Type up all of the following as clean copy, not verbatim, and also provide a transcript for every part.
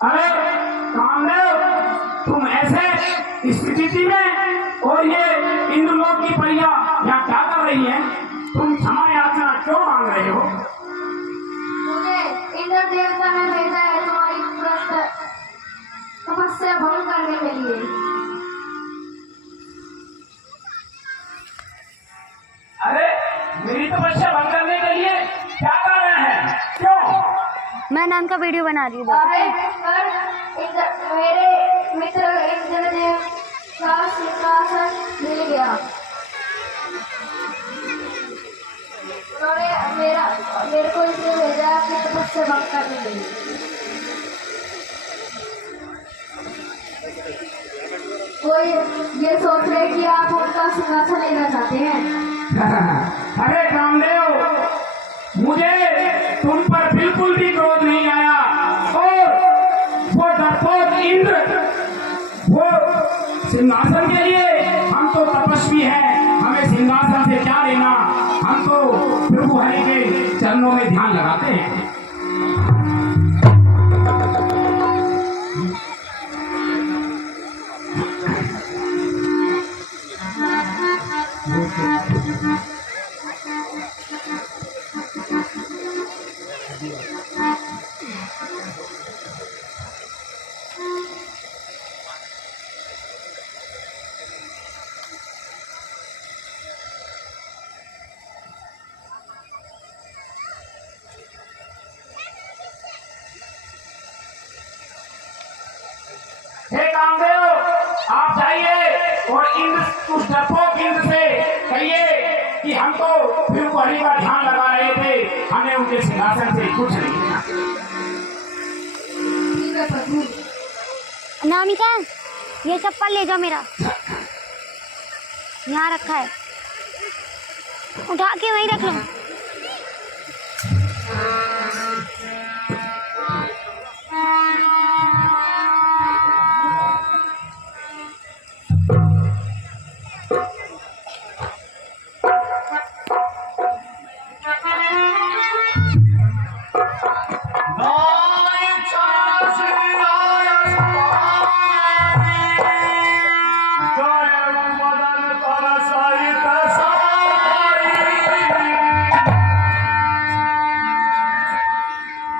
अरे कामदेव, तुम ऐसे स्थिति में और ये इंद्रलोक की परियां यहाँ क्या कर रही हैं? तुम क्षमा याचना क्यों मांग रहे हो? मुझे इंद्र देवता ने भेजा है तुम्हारी प्रश्न तपस्या भंग करने के लिए। अरे मेरी तपस्या भंग करने के लिए क्या कारण है? क्यों? मैं नाम का वीडियो बना रही हूँ। मेरे मित्र इंद्रदेव का सिंहासन मिल गया। उन्होंने मेरे को इसलिए भेजा अपनी तपस्या भंग करने के लिए। कोई ये सोच रहे कि आप उनका सिंहासन लेना चाहते हैं। अरे कामदेव, मुझे तुम पर बिल्कुल भी क्रोध नहीं आया। और वो डरपोक इंद्र, वो सिंहासन के लिए, हम तो तपस्वी हैं, हमें सिंहासन से क्या लेना? हम तो प्रभु हरि के चरणों में ध्यान लगाते हैं। हे कामदेव, आप जाइए और इंद्र, उस डरपोक इंद्र से कहिए कि हम तो फिर हरि का ध्यान लगा रहे थे, हमें उनके सिंहासन से कुछ नहीं मिला। ठीक है प्रभु। अनामिका, ये चप्पल ले जाओ, मेरा यहाँ रखा है, उठा के वहीं रख लो।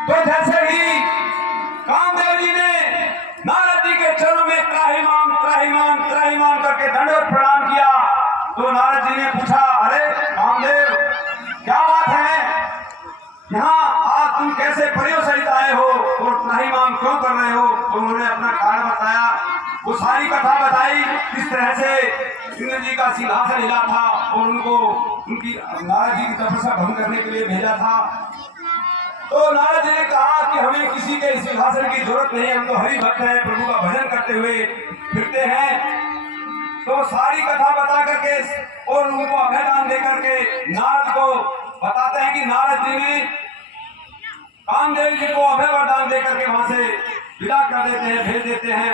तो जैसे ही कामदेव जी ने नारद जी के चरणों में त्राहिमाम त्राहिमाम त्राहिमाम करके दंडवत प्रणाम किया, तो नारद जी ने पूछा, अरे कामदेव, क्या बात है? यहाँ आज तुम कैसे परियों सहित आए हो और त्राहिमाम क्यों कर रहे हो? तो उन्होंने अपना कारण बताया, वो सारी कथा बताई, किस तरह से इंद्र जी का सिंहासन हिला था और उनको उनकी नारद जी की तपस्या भंग करने के लिए भेजा था। तो नारद जी ने कहा कि हमें किसी के सिंहासन की जरूरत नहीं, हम तो हरि भक्त हैं, प्रभु का भजन करते हुए फिरते हैं। तो सारी कथा बता करके और उनको अभयदान दे करके नारद को बताते हैं कि नारद जी ने कामदेव जी को अभय वरदान दे करके वहां से विदा कर देते हैं, भेज देते हैं।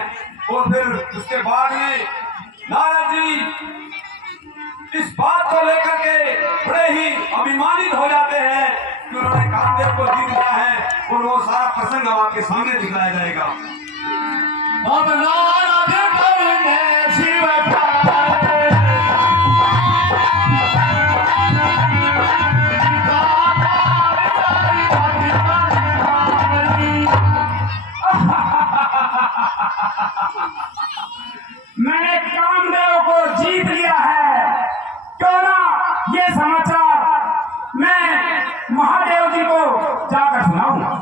और फिर उसके बाद में नारद जी इस बात को लेकर के बड़े ही अभिमानित हो जाते हैं कि उन्होंने कामदेव को जीत लिया है। और वो सारा प्रसंग आपके सामने दिखलाया जाएगा। अब नारद करने शिव मैंने कामदेव को जीत लिया है। क्यों ना ये समाचार मैं महादेव जी को जाकर सुनाऊंगा।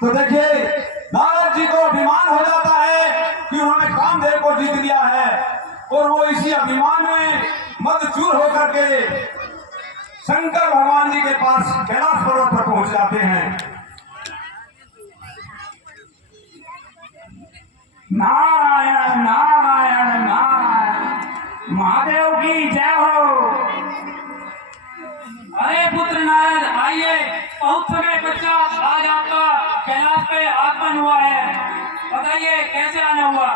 तो देखिए नारद जी को अभिमान हो जाता है कि उन्होंने कामदेव को जीत लिया है, और वो इसी अभिमान में मदचूर होकर के शंकर भगवान जी के पास कैलाश पर्वत पर पहुंच जाते हैं। नारायण नारायण नारायण, महादेव की जय हो। अरे पुत्र नारद आइए, बहुत समय पश्चात आज आपका कैलाश पे आगमन हुआ है, बताइए कैसे आना हुआ?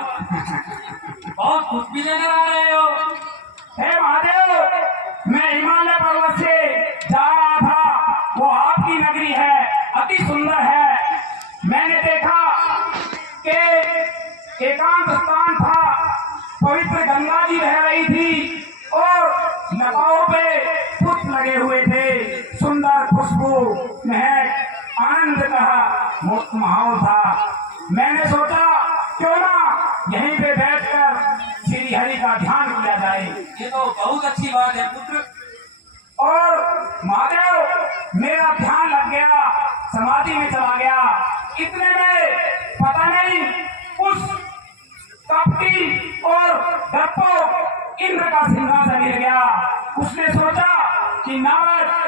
बहुत खुश भी नजर आ रहे हो। हे महादेव, मैं हिमालय पर्वत से जा रहा था, वो आपकी नगरी है, अति सुंदर है। मैंने देखा कि एकांत स्थान था, पवित्र गंगा जी बह रही थी और लताओं पे पुष्प लगे हुए थे, सुंदर खुशबू, महक, आनंद का माहौल था। मैंने सोचा क्यों ना यहीं पे बैठकर श्री हरि का ध्यान किया जाए। ये तो बहुत अच्छी बात है पुत्र। और महादेव, मेरा ध्यान लग गया, समाधि में चला गया। इतने में पता नहीं उस कपटी और डरपोक इंद्र का सिंहासन गिर गया। उसने सोचा कि नारद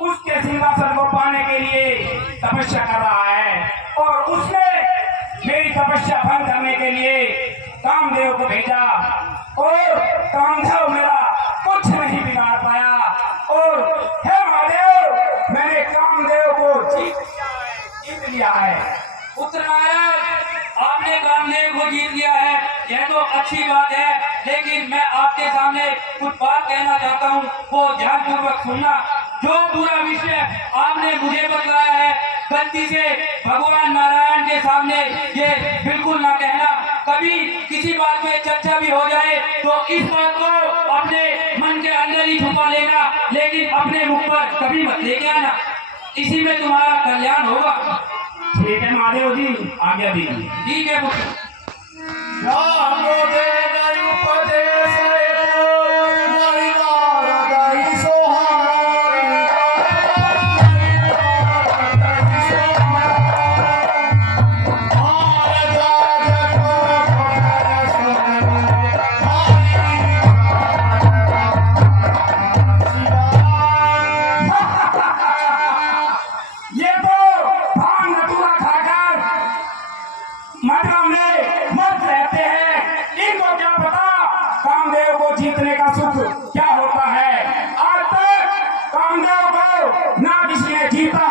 उसके सिंहासन को पाने के लिए तपस्या कर रहा है, और उसने मेरी तपस्या भंग करने के लिए कामदेव को भेजा, और कामदेव मेरा कुछ नहीं बिगाड़ पाया। और हे महादेव, मैंने कामदेव को जीत लिया है। पुत्र नारद, आपने कामदेव को जीत लिया है, यह तो अच्छी बात है, लेकिन मैं आपके सामने कुछ बात कहना चाहता हूँ, वो ध्यानपूर्वक सुनना। जो पूरा विषय आपने मुझे बतलाया है, गलती से भगवान नारायण के सामने ये बिल्कुल ना कहना। कभी किसी बात में चर्चा भी हो जाए तो इस बात को अपने मन के अंदर ही छुपा लेना, लेकिन अपने मुख पर कभी मत लेके आना, इसी में तुम्हारा कल्याण होगा। ठीक है महादेव जी, आज्ञा दीजिए। ठीक है पुत्र। ये तो भांग धतूरा खाकर मतलब में मस्त रहते हैं, इनको क्या पता कामदेव को जीतने का सुख क्या होता है। आज तक कामदेव को ना किसी ने जीता